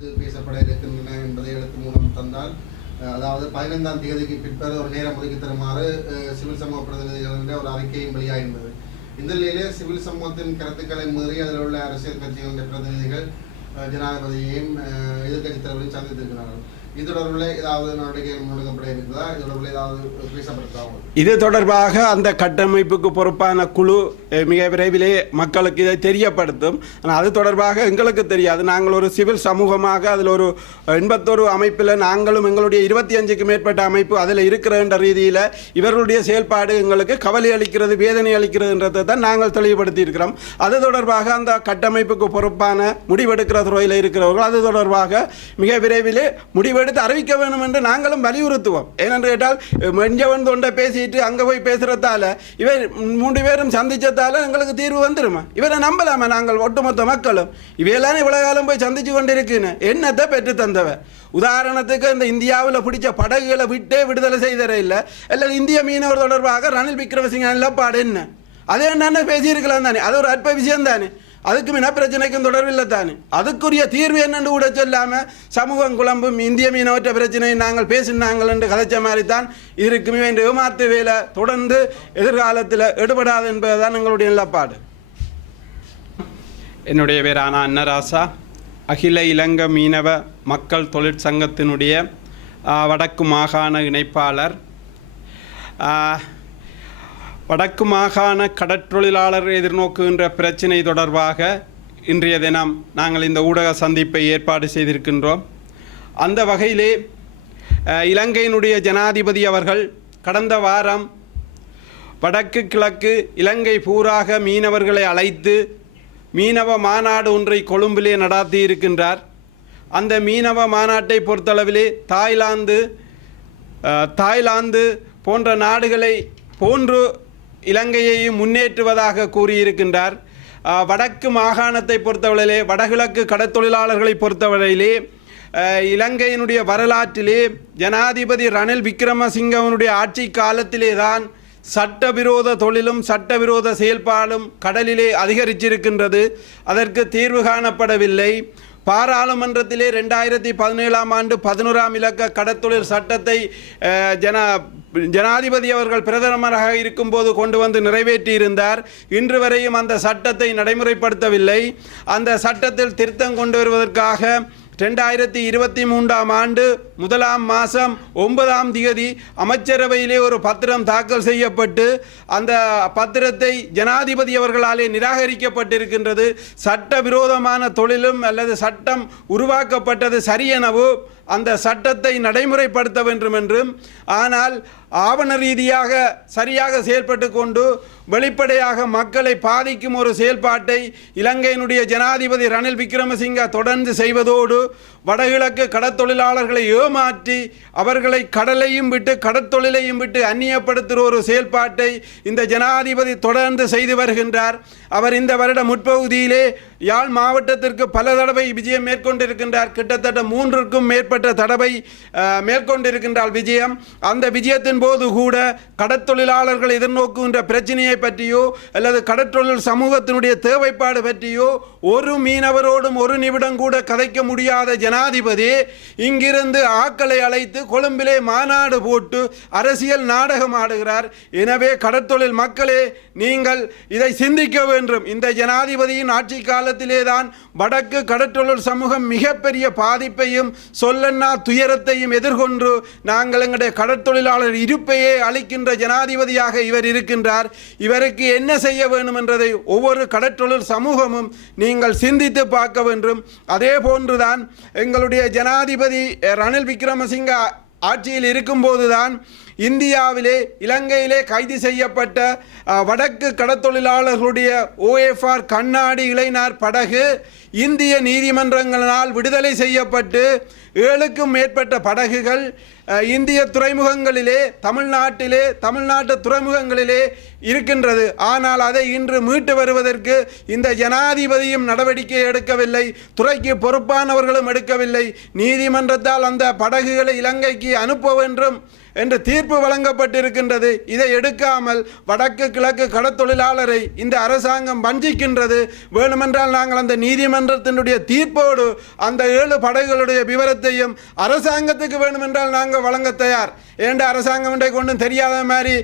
குறித்து பேசப்பட இருக்கின்றன என்பதை எழுத்து மூலம் தந்தால் அதாவது பதினைந்தாம் தேதிக்கு பிற்பது ஒரு நேரம் ஒதுக்கி தருமாறு சிவில் சமூக பிரதிநிதிகள் என்ற ஒரு அறிக்கையும் வெளியாகின்றது. இந்த நிலையிலே சிவில் சமூகத்தின் கருத்துக்களை மீறி அதில் உள்ள அரசியல் கட்சிகளின் பிரதிநிதிகள் ஜனாதிபதியையும் எதிர்கட்சி தலைவரையும் சந்தித்திருக்கிறார்கள். இது தொடர்பில் ஏதாவது தொடர்பில் இது தொடர்பாக அந்த கட்டமைப்புக்கு பொறுப்பான குழு மிக விரைவிலே மக்களுக்கு இதை தெரியப்படுத்தும். ஆனால் அது தொடர்பாக எங்களுக்கு தெரியாது. நாங்கள் ஒரு சிவில் சமூகமாக அதில் ஒரு எண்பத்தொரு அமைப்பில் நாங்களும் எங்களுடைய இருபத்தி அஞ்சுக்கு மேற்பட்ட அமைப்பு அதில் இருக்கிறன்ற ரீதியில் இவர்களுடைய செயல்பாடு எங்களுக்கு கவலை அளிக்கிறது வேதனை அளிக்கிறதுன்றதை தான் நாங்கள் தெளிவுபடுத்தி இருக்கிறோம். அது தொடர்பாக அந்த கட்டமைப்புக்கு பொறுப்பான முடிவெடுக்கிற துறையில் இருக்கிறவர்கள் அது தொடர்பாக மிக விரைவிலே முடிவெடுத்து அறிவிக்க வேண்டும் என்று நாங்களும் வலியுறுத்துவோம். ஏனென்று கேட்டால் மெஞ்சவன் தொண்டை பேசிட்டு அங்கே போய் பேசுகிறதால இவர் மூன்று பேரும் சந்திச்சதால எங்களுக்கு தீர்வு வந்துருமா? இவரை நம்பலாமா நாங்கள் ஒட்டுமொத்த மக்களும்? இவையெல்லாம் இவ்வளோ காலம் போய் சந்திச்சு கொண்டு இருக்குன்னு என்னத்தை பெற்று தந்தவ உதாரணத்துக்கு இந்த இந்தியாவில் பிடிச்ச படகுகளை விட்டே விடுதலை செய்தர இல்லை இல்லை இந்திய மீனவர் தொடர்பாக ரணில் விக்ரமசிங்க நிலப்பாடு என்ன? அதே என்னென்ன பேசியிருக்கலாம் தானே? அது ஒரு அற்ப விஷயம் தானே? அதுக்கு மீன பிரச்சனைக்கும் தொடர்பில்லை தானே. அதுக்குரிய தீர்வு என்னென்று கூட சொல்லாமல் சமூகம் குழம்பும் இந்திய மீனவற்ற பிரச்சனையை நாங்கள் பேசினாங்கள் என்று கதைச்ச மாதிரி தான் இருக்குமே என்ற ஏமாத்து வேலை தொடர்ந்து எதிர்காலத்தில் எடுபடாது என்பதுதான் எங்களுடைய நிலப்பாடு. என்னுடைய பேரான அன்னராசா. அகில இலங்கை மீனவ மக்கள் தொழிற்சங்கத்தினுடைய வடக்கு மாகாண இணைப்பாளர். வடக்கு மாகாண கடற்றொழிலாளர் எதிர்நோக்குகின்ற பிரச்சினை தொடர்பாக இன்றைய தினம் நாங்கள் இந்த ஊடக சந்திப்பை ஏற்பாடு செய்திருக்கின்றோம். அந்த வகையிலே இலங்கையினுடைய ஜனாதிபதி அவர்கள் கடந்த வாரம் வடக்கு கிழக்கு இலங்கை பூராக மீனவர்களை அழைத்து மீனவ மாநாடு ஒன்றை கொழும்பிலே நடாத்தி இருக்கின்றார் அந்த மீனவ மாநாட்டை பொறுத்தளவிலே தாய்லாந்து தாய்லாந்து போன்ற நாடுகளை போன்று இலங்கையையும் முன்னேற்றுவதாக கூறியிருக்கின்றார். வடக்கு மாகாணத்தை பொறுத்தவரையிலே வடகிழக்கு கடத்தொழிலாளர்களை பொறுத்தவரையிலே இலங்கையினுடைய வரலாற்றிலே ஜனாதிபதி ரணில் விக்ரமசிங்கவனுடைய ஆட்சி காலத்திலே தான் சட்டவிரோத தொழிலும் சட்டவிரோத செயல்பாடும் கடலிலே அதிகரிச்சிருக்கின்றது. அதற்கு தீர்வு காணப்படவில்லை. பாராளுமன்றத்திலே ரெண்டாயிரத்தி பதினேழாம் ஆண்டு பதினோராம் இலக்க கடத்தொழில் சட்டத்தை ஜன ஜனாதிபதி அவர்கள் பிரதமராக இருக்கும்போது கொண்டு வந்து நிறைவேற்றியிருந்தார். இன்று வரையும் அந்த சட்டத்தை நடைமுறைப்படுத்தவில்லை. அந்த சட்டத்தில் திருத்தம் கொண்டு வருவதற்காக ரெண்டாயிரத்தி இருபத்தி மூன்றாம் ஆண்டு முதலாம் மாதம் ஒன்பதாம் தேதி அமைச்சரவையிலே ஒரு பத்திரம் தாக்கல் செய்யப்பட்டு அந்த பத்திரத்தை ஜனாதிபதி அவர்களாலே நிராகரிக்கப்பட்டிருக்கின்றது. சட்டவிரோதமான தொழிலும் அல்லது சட்டம் உருவாக்கப்பட்டது சரியெனவோ அந்த சட்டத்தை நடைமுறைப்படுத்த வேண்டும் என்றும் ஆனால் ஆவண ரீதியாக சரியாக செயல்பட்டு கொண்டு வெளிப்படையாக மக்களை பாதிக்கும் ஒரு செயல்பாட்டை இலங்கையினுடைய ஜனாதிபதி ரணில் விக்ரமசிங்க தொடர்ந்து செய்வதோடு வடகிழக்கு கடற்தொழிலாளர்களை ஏமாற்றி அவர்களை கடலையும் விட்டு கடற்தொழிலையும் விட்டு அந்நியப்படுத்துகிற ஒரு செயல்பாட்டை இந்த ஜனாதிபதி தொடர்ந்து செய்து வருகின்றார். அவர் இந்த வருட முற்பகுதியிலே யாழ் மாவட்டத்திற்கு பல தடவை விஜயம் மேற்கொண்டிருக்கின்றார். கிட்டத்தட்ட மூன்றுக்கும் மேற்பட்ட தடவை மேற்கொண்டிருக்கின்றார் விஜயம். அந்த விஜயத்தின் போது கூட கடற்தொழிலாளர்கள் எதிர்நோக்குகின்ற பிரச்சனையை பற்றியோ அல்லது கடற்றொழில் சமூகத்தினுடைய தேவைப்பாடு பற்றியோ ஒரு மீனவரோடும் ஒரு நிமிடம் கூட கதைக்க முடியாத ஜனாதிபதி இங்கிருந்து ஆக்களை அழைத்து கொழும்பிலே மாநாடு போட்டு அரசியல் நாடகம் ஆடுகிறார். எனவே கடற்தொழில் மக்களே நீங்கள் இதை சிந்திக்க வேண்டும். இந்த ஜனாதிபதியின் ஆட்சி காலத்திலே தான் வடக்கு கடற்றொழில் சமூகம் மிகப்பெரிய பாதிப்பையும் சொல்லன்னா துயரத்தையும் எதிர்கொண்டு நாங்கள் எங்களுடைய கடற்தொழிலாளர் இருப்பையே அளிக்கின்ற ஜனாதிபதியாக இவர் இருக்கின்றார். இவருக்கு என்ன செய்ய வேண்டும் என்றதை ஒவ்வொரு கடற்றொழில் சமூகமும் நீங்கள் சிந்தித்து பார்க்க வேண்டும். அதே போன்றுதான் எங்களுடைய ஜனாதிபதி ரணில் விக்ரமசிங்க ஆட்சியில் இருக்கும்போதுதான் இந்தியாவிலே இலங்கையிலே கைது செய்யப்பட்ட வடக்கு கடத்தொழிலாளர்களுடைய ஓஎஃப்ஆர் கண்ணாடி இளைஞர் படகு இந்திய நீதிமன்றங்களால் விடுதலை செய்யப்பட்டு ஏழுக்கும் மேற்பட்ட படகுகள் இந்திய துறைமுகங்களிலே தமிழ்நாட்டிலே தமிழ்நாட்டு துறைமுகங்களிலே இருக்கின்றது. ஆனால் அதை இன்று மீட்டு வருவதற்கு இந்த ஜனாதிபதியும் நடவடிக்கை எடுக்கவில்லை துறைக்கு பொறுப்பானவர்களும் எடுக்கவில்லை. நீதிமன்றத்தால் அந்த படகுகளை இலங்கைக்கு அனுப்ப வேண்டும் என்று தீர்ப்பு வழங்கப்பட்டிருக்கின்றது. இதை எடுக்காமல் வடக்கு கிழக்கு கடத்தொழிலாளரை இந்த அரசாங்கம் வஞ்சிக்கின்றது. வேணுமென்றால் நாங்கள் அந்த நீதிமன்றத்தினுடைய தீர்ப்போடு அந்த ஏழு படகுகளுடைய விவரத்தை விவரத்தையும் அரசாங்கத்துக்கு வேணுமென்றால் நாங்கள் வழங்க தயார். ஏண்ட அரசாங்கம் இன்றைக்கு தெரியாத மாதிரி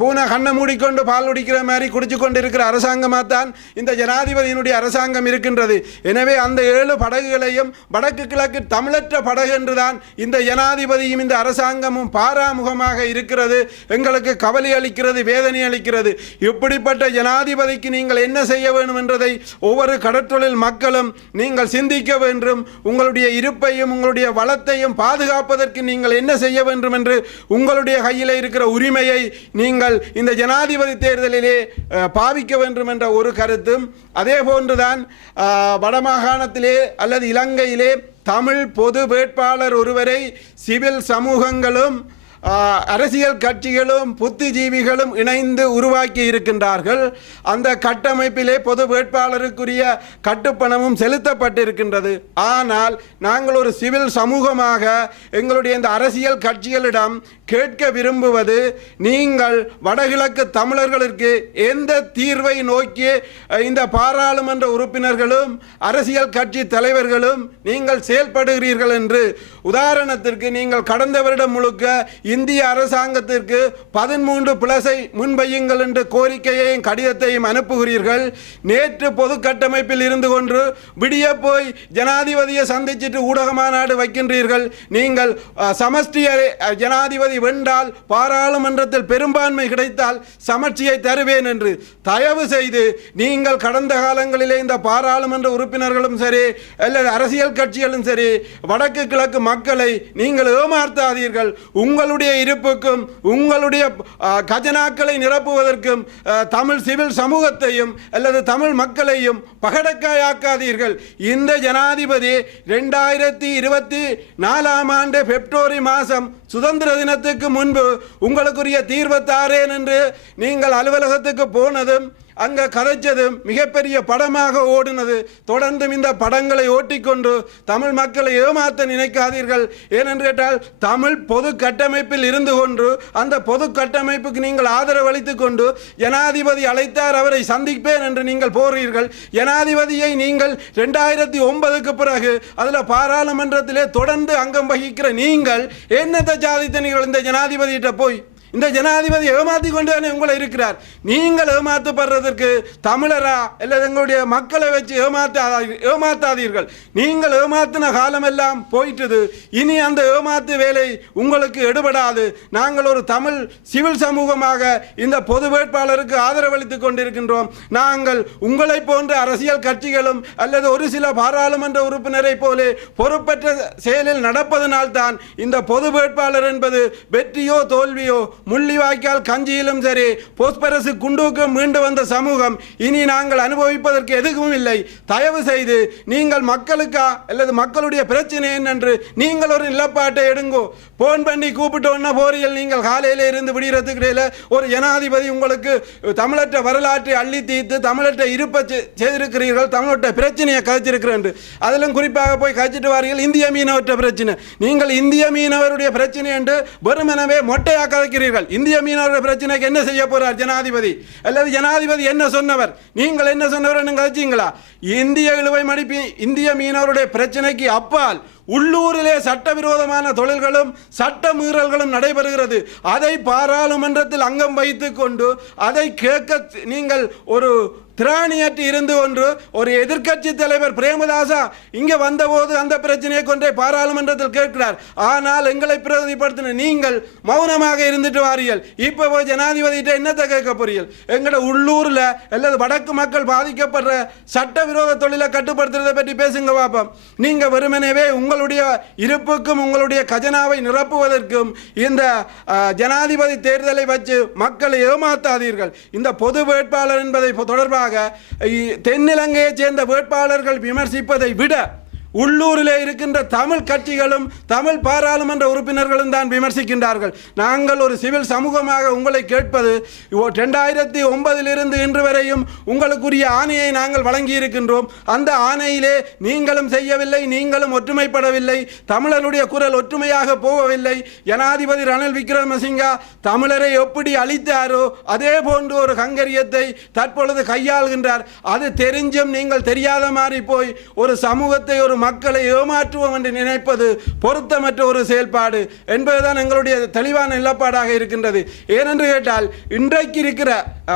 பூனை கண்ணை மூடிக்கொண்டு பால் குடிக்கிற மாதிரி குடிச்சு கொண்டு இருக்கிற அரசாங்கமாக தான் இந்த ஜனாதிபதியினுடைய அரசாங்கம் இருக்கின்றது. எனவே அந்த ஏழு படகுகளையும் வடக்கு கிழக்கு தமிழற்ற படகு என்றுதான் இந்த ஜனாதிபதியும் இந்த அரசாங்கமும் பாராமுகமாக இருக்கிறது. எங்களுக்கு கவலை அளிக்கிறது வேதனை அளிக்கிறது. இப்படிப்பட்ட ஜனாதிபதிக்கு நீங்கள் என்ன செய்ய வேண்டும் என்றதை ஒவ்வொரு கடற்றொழில் மக்களும் நீங்கள் சிந்திக்க வேண்டும். உங்களுடைய இருப்பையும் உங்களுடைய வளத்தையும் பாதுகாப்பதற்கு நீங்கள் என்ன செய்ய வேண்டும் என்று உங்களுடைய கையில் இருக்கிற உரிமையை நீங்கள் இந்த ஜனாதிபதி தேர்தலிலே பாவிக்க வேண்டும் என்ற ஒரு கருத்தும் அதே போன்றுதான் வடமாகாணத்திலே அல்லது இலங்கையிலே தமிழ் பொது வேட்பாளர் ஒருவரை சிவில் சமூகங்களும் அரசியல் கட்சிகளும் புத்திஜீவிகளும் இணைந்து உருவாக்கி இருக்கின்றார்கள். அந்த கட்டமைப்பிலே பொது வேட்பாளருக்குரிய கட்டுப்பணமும் செலுத்தப்பட்டிருக்கின்றது. ஆனால் நாங்கள் ஒரு சிவில் சமூகமாக எங்களுடைய இந்த அரசியல் கட்சிகளிடம் கேட்க விரும்புவது நீங்கள் வடகிழக்கு தமிழர்களுக்கு எந்த தீர்வை நோக்கி இந்த பாராளுமன்ற உறுப்பினர்களும் அரசியல் கட்சி தலைவர்களும் நீங்கள் செயல்படுகிறீர்கள் என்று உதாரணத்திற்கு நீங்கள் கடந்த வருடம் முழுக்க இந்திய அரசாங்கத்திற்கு பதிமூன்று பிளஸை முன்வையுங்கள் என்று கோரிக்கையையும் கடிதத்தையும் அனுப்புகிறீர்கள். நேற்று பொது கட்டமைப்பில் இருந்து கொண்டு விடிய போய் ஜனாதிபதியை சந்திச்சிட்டு ஊடக மாநாடு வைக்கின்றீர்கள். நீங்கள் அஹ், ஜனாதிபதி வென்றால் பாராளுமன்றத்தில் பெரும்பான்மை கிடைத்தால் சமர்ச்சியை தருவேன் என்று தயவு செய்து நீங்கள் கடந்த காலங்களிலே இந்த பாராளுமன்ற உறுப்பினர்களும் சரி அல்லது அரசியல் கட்சிகளும் சரி வடக்கு கிழக்கு மக்களை நீங்கள் ஏமாற்றாதீர்கள். உங்களுடைய இருப்புக்கும் உங்களுடைய கஜனாக்களை நிரப்புவதற்கும் தமிழ் சிவில் சமூகத்தையும் அல்லது தமிழ் மக்களையும் பகடக்காயாக்காதீர்கள். இந்த ஜனாதிபதி ரெண்டாயிரத்தி இருபத்தி நாலாம் ஆண்டு பிப்ரவரி மாதம் சுதந்திர தினத்துக்கு முன்பு உங்களுக்குரிய தீர்வு தாரேன் என்று நீங்கள் அலுவலகத்துக்கு போனதும் அங்கே கதைச்சது மிகப்பெரிய படமாக ஓடினது. தொடர்ந்தும் இந்த படங்களை ஓட்டிக்கொண்டு தமிழ் மக்களை ஏமாற்ற நினைக்காதீர்கள். ஏனென்று கேட்டால் தமிழ் பொது கட்டமைப்பில் இருந்து கொண்டு அந்த பொது கட்டமைப்புக்கு நீங்கள் ஆதரவு கொண்டு ஜனாதிபதி அழைத்தார் அவரை சந்திப்பேன் என்று நீங்கள் போகிறீர்கள் ஜனாதிபதியை நீங்கள் ரெண்டாயிரத்தி ஒன்பதுக்கு பிறகு அதில் பாராளுமன்றத்திலே தொடர்ந்து அங்கம் வகிக்கிற நீங்கள் என்னத்தை சாதித்தனீர்கள் இந்த ஜனாதிபதியிட்ட போய் இந்த ஜனாதிபதி ஏமாத்தி கொண்டு தானே உங்களை இருக்கிறார். நீங்கள் ஏமாற்றப்படுறதற்கு தமிழரா? அல்லது எங்களுடைய மக்களை வச்சு ஏமாற்றாதீர்கள் ஏமாத்தாதீர்கள். நீங்கள் ஏமாத்தின காலமெல்லாம் போயிட்டது. இனி அந்த ஏமாத்து வேலை உங்களுக்கு எடுபடாது. நாங்கள் ஒரு தமிழ் சிவில் சமூகமாக இந்த பொது வேட்பாளருக்கு ஆதரவளித்துக் கொண்டிருக்கின்றோம். நாங்கள் உங்களை போன்ற அரசியல் கட்சிகளும் அல்லது ஒரு சில பாராளுமன்ற உறுப்பினரை போலே பொறுப்பற்ற செயலில் நடப்பதனால்தான் இந்த பொது வேட்பாளர் என்பது வெற்றியோ தோல்வியோ முள்ளிவாய்க்கால் கஞ்சியிலும் சரி போஸ்பரசு குண்டுக்கும் மீண்டு வந்த சமூகம் இனி நாங்கள் அனுபவிப்பதற்கு எதுவும் இல்லை. தயவு செய்து நீங்கள் மக்களுக்கா அல்லது மக்களுடைய பிரச்சனை என்னென்று நீங்கள் ஒரு நிலப்பாட்டை எடுங்கோ. போன் பண்ணி கூப்பிட்டு ஒன்ன போறியல் நீங்கள் காலையில் இருந்து விடுகிறதுக்கு இடையில ஒரு ஜனாதிபதி உங்களுக்கு தமிழற்ற வரலாற்றை அள்ளி தீர்த்து தமிழற்ற இருப்பை செய்திருக்கிறீர்கள் தமிழற்ற பிரச்சனையை கதைச்சிருக்கிறேன் என்று. அதிலும் குறிப்பாக போய் கதைச்சிட்டு வாரீர்கள் இந்திய மீனவற்ற பிரச்சனை. நீங்கள் இந்திய மீனவருடைய பிரச்சனை என்று வெறுமெனவே மொட்டையாக கதைக்கிறீர்கள். இந்திய மீனவருடைய பிரச்சனைக்கு என்ன செய்ய போறார் ஜனாதிபதி? அல்லது ஜனாதிபதி என்ன சொன்னவர்? நீங்கள் என்ன சொன்னவர் என்ன கதைச்சீங்களா? இந்திய இழுவை மடிப்பு இந்திய மீனவருடைய பிரச்சனைக்கு அப்பால் உள்ளூரிலே சட்டவிரோதமான தொழில்களும் சட்ட மீறல்களும் நடைபெறுகிறது. அதை பாராளுமன்றத்தில் அங்கம் வைத்து கொண்டு அதை கேட்க நீங்கள் ஒரு திராணியற்று இருந்து ஒன்று ஒரு எதிர்க்கட்சி தலைவர் பிரேமதாசா இங்கே வந்தபோது அந்த பிரச்சனையை கொண்டே பாராளுமன்றத்தில் கேட்கிறார். ஆனால் எங்களை பிரதிபடுத்தின நீங்கள் மௌனமாக இருந்துட்டு வாரீர்கள் இப்போ போய் ஜனாதிபதிகிட்ட என்னத்தை கேட்க போறீர்கள்? எங்களோட உள்ளூரில் அல்லது வடக்கு மக்கள் பாதிக்கப்படுற சட்டவிரோத தொழிலை கட்டுப்படுத்துறதை பற்றி பேசுங்க பார்ப்போம் நீங்கள் வெறுமனவே உங்களுடைய இருப்புக்கும் உங்களுடைய கஜனாவை நிரப்புவதற்கும் இந்த ஜனாதிபதி தேர்தலை வச்சு மக்களை ஏமாத்தாதீர்கள். இந்த பொது வேட்பாளர் என்பதை தொடர்பாக தென்னிலங்கையைச் சேர்ந்த வேட்பாளர்கள் விமர்சிப்பதை விட உள்ளூரிலே இருக்கின்ற தமிழ் கட்சிகளும் தமிழ் பாராளுமன்ற உறுப்பினர்களும் தான் விமர்சிக்கின்றார்கள். நாங்கள் ஒரு சிவில் சமூகமாக உங்களை கேட்பது ரெண்டாயிரத்தி ஒன்பதிலிருந்து இன்று வரையும் உங்களுக்குரிய ஆணையை நாங்கள் வழங்கி இருக்கின்றோம் அந்த ஆணையிலே நீங்களும் செய்யவில்லை நீங்களும் ஒற்றுமைப்படவில்லை தமிழருடைய குரல் ஒற்றுமையாக போகவில்லை ஜனாதிபதி ரணில் விக்ரமசிங்கா தமிழரை எப்படி அழித்தாரோ அதே போன்று ஒரு கங்கரியத்தை தற்பொழுது கையாளுகின்றார். அது தெரிஞ்சும் நீங்கள் தெரியாத மாதிரி போய் ஒரு சமூகத்தை ஒரு மக்களை ஏமாற்றுவோம் என்று நினைப்பது பொருத்தமற்ற ஒரு செயல்பாடு என்பதுதான் எங்களுடைய தெளிவான நிலப்பாடாக இருக்கின்றது. ஏனென்று கேட்டால் இன்றைக்கு இருக்கிற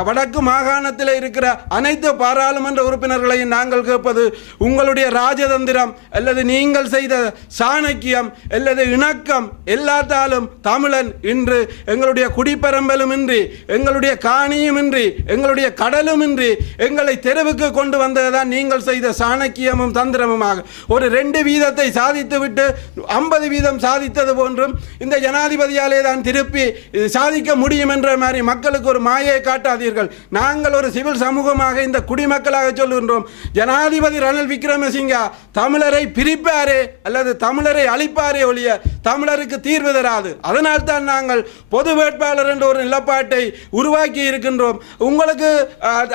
வடக்கு மாகாணத்தில் இருக்கிற அனைத்து பாராளுமன்ற உறுப்பினர்களையும் நாங்கள் கேட்பது உங்களுடைய ராஜதந்திரம் அல்லது நீங்கள் செய்த சாணக்கியம் அல்லது இணக்கம் எல்லாத்தாலும் தமிழன் இன்று எங்களுடைய குடிப்பெரம்பலும் இன்றி எங்களுடைய காணியும் இன்றி எங்களுடைய கடலும் இன்றி எங்களை தெருவுக்கு கொண்டு வந்ததுதான் நீங்கள் செய்த சாணக்கியமும் தந்திரமுமாக. ஒரு ரெண்டு வீதத்தை சாதித்துவிட்டு ஐம்பது வீதம் சாதித்தது போன்றும் இந்த ஜனாதிபதியாலே தான் திருப்பி இது சாதிக்க முடியும் என்ற மாதிரி மக்களுக்கு ஒரு மாயை காட்டாதீர்கள். நாங்கள் ஒரு சிவில் சமூகமாக இந்த குடிமக்களாக சொல்கின்றோம். ஜனாதிபதி ரணில் விக்ரமசிங்கா தமிழரை பிரிப்பாரே அல்லது தமிழரை அழிப்பாரே ஒழிய தமிழருக்கு தீர்வு தராது. அதனால் தான் நாங்கள் பொது வேட்பாளர் என்ற ஒரு நிலப்பாட்டை உருவாக்கி இருக்கின்றோம். உங்களுக்கு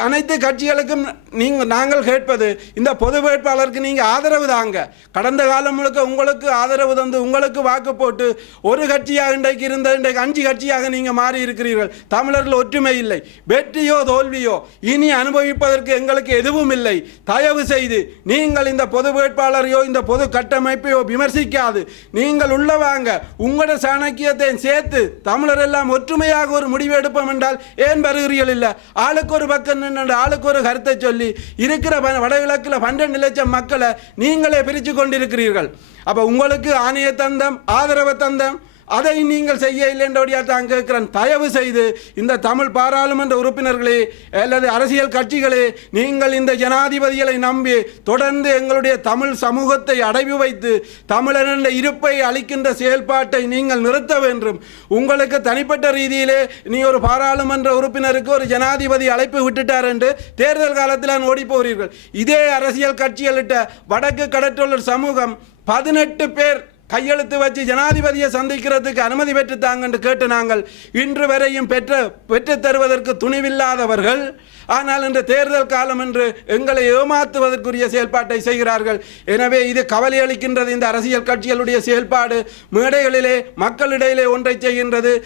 அனைத்து கட்சிகளுக்கும் நீங்கள் நாங்கள் கேட்பது இந்த பொது வேட்பாளருக்கு நீங்கள் ஆதரவு தாங்க. கடந்த காலம் முழுக்க உங்களுக்கு ஆதரவு தந்து உங்களுக்கு வாக்கு போட்டு ஒரு கட்சியாக இன்றைக்கு இருந்த இன்றைக்கு அஞ்சு கட்சியாக நீங்கள் மாறி இருக்கிறீர்கள். தமிழர்கள் ஒற்றுமை இல்லை. வெற்றியோ தோல்வியோ இனி அனுபவிப்பதற்கு எங்களுக்கு எதுவும் இல்லை. தயவு செய்து நீங்கள் இந்த பொது வேட்பாளரையோ இந்த பொது கட்டமைப்பையோ விமர்சிக்காது. நீங்கள் உள்ள வாங்க உங்களோட சாணக்கியத்தை சேர்த்து தமிழர் எல்லாம் ஒற்றுமையாக ஒரு முடிவு எடுப்போம் என்றால் ஏன் வருகிறீர்கள் இல்லை? ஆளுக்கு ஒரு பக்கம் நின்று ஆளுக்கு ஒரு கருத்தை சொல்லி இருக்கிற வடகிழக்கில் பன்னெண்டு லட்சம் மக்களை நீங்களே பிரித்து கொண்டிருக்கிறீர்கள் அப்போ உங்களுக்கு ஆணைய தந்தம் ஆதரவு தந்தம் அதை நீங்கள் செய்ய இல்லை என்றபடியாக தான் கேட்கிறேன். தயவு செய்து இந்த தமிழ் பாராளுமன்ற உறுப்பினர்களே அல்லது அரசியல் கட்சிகளே நீங்கள் இந்த ஜனாதிபதிகளை நம்பி தொடர்ந்து எங்களுடைய தமிழ் சமூகத்தை அடைவு வைத்து தமிழரின் இருப்பை அளிக்கின்ற செயல்பாட்டை நீங்கள் நிறுத்த வேண்டும். உங்களுக்கு தனிப்பட்ட ரீதியிலே நீ ஒரு பாராளுமன்ற உறுப்பினருக்கு ஒரு ஜனாதிபதி அழைப்பு விட்டுட்டார் என்று தேர்தல் காலத்தில் ஓடி போகிறீர்கள். இதே அரசியல் கட்சிகளிட்ட வடக்கு கடற்றொள்ளர் சமூகம் பதினெட்டு பேர் கையெழுத்து வச்சு ஜனாதிபதியை சந்திக்கிறதுக்கு அனுமதி பெற்று தாங்கன்னு கேட்டு நாங்கள் இன்று வரையும் பெற்ற பெற்றுத் தருவதற்கு துணிவில்லாதவர்கள் ஆனால் இந்த தேர்தல் காலம் என்று எங்களை ஏமாற்றுவதற்குரிய செயல்பாட்டை செய்கிறார்கள். எனவே இது கவலை அளிக்கின்றது. இந்த அரசியல் கட்சிகளுடைய செயல்பாடு மேடைகளிலே மக்களிடையிலே ஒன்றை செய்கின்றது.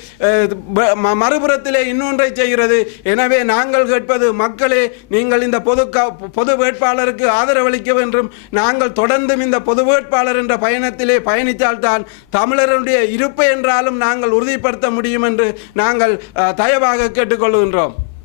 ம- மறுபுறத்திலே இன்னொன்றை செய்கிறது. எனவே நாங்கள் கேட்பது மக்களே நீங்கள் இந்த பொது க- பொது வேட்பாளருக்கு ஆதரவளிக்க வேண்டும். நாங்கள் தொடர்ந்தும் இந்த பொது வேட்பாளர் என்ற பயணத்திலே பயணித்தால்தான் தமிழருடைய இருப்பு என்றாலும் நாங்கள் உறுதிப்படுத்த முடியும் என்று நாங்கள் தயவாக கேட்டுக்கொள்கின்றோம்.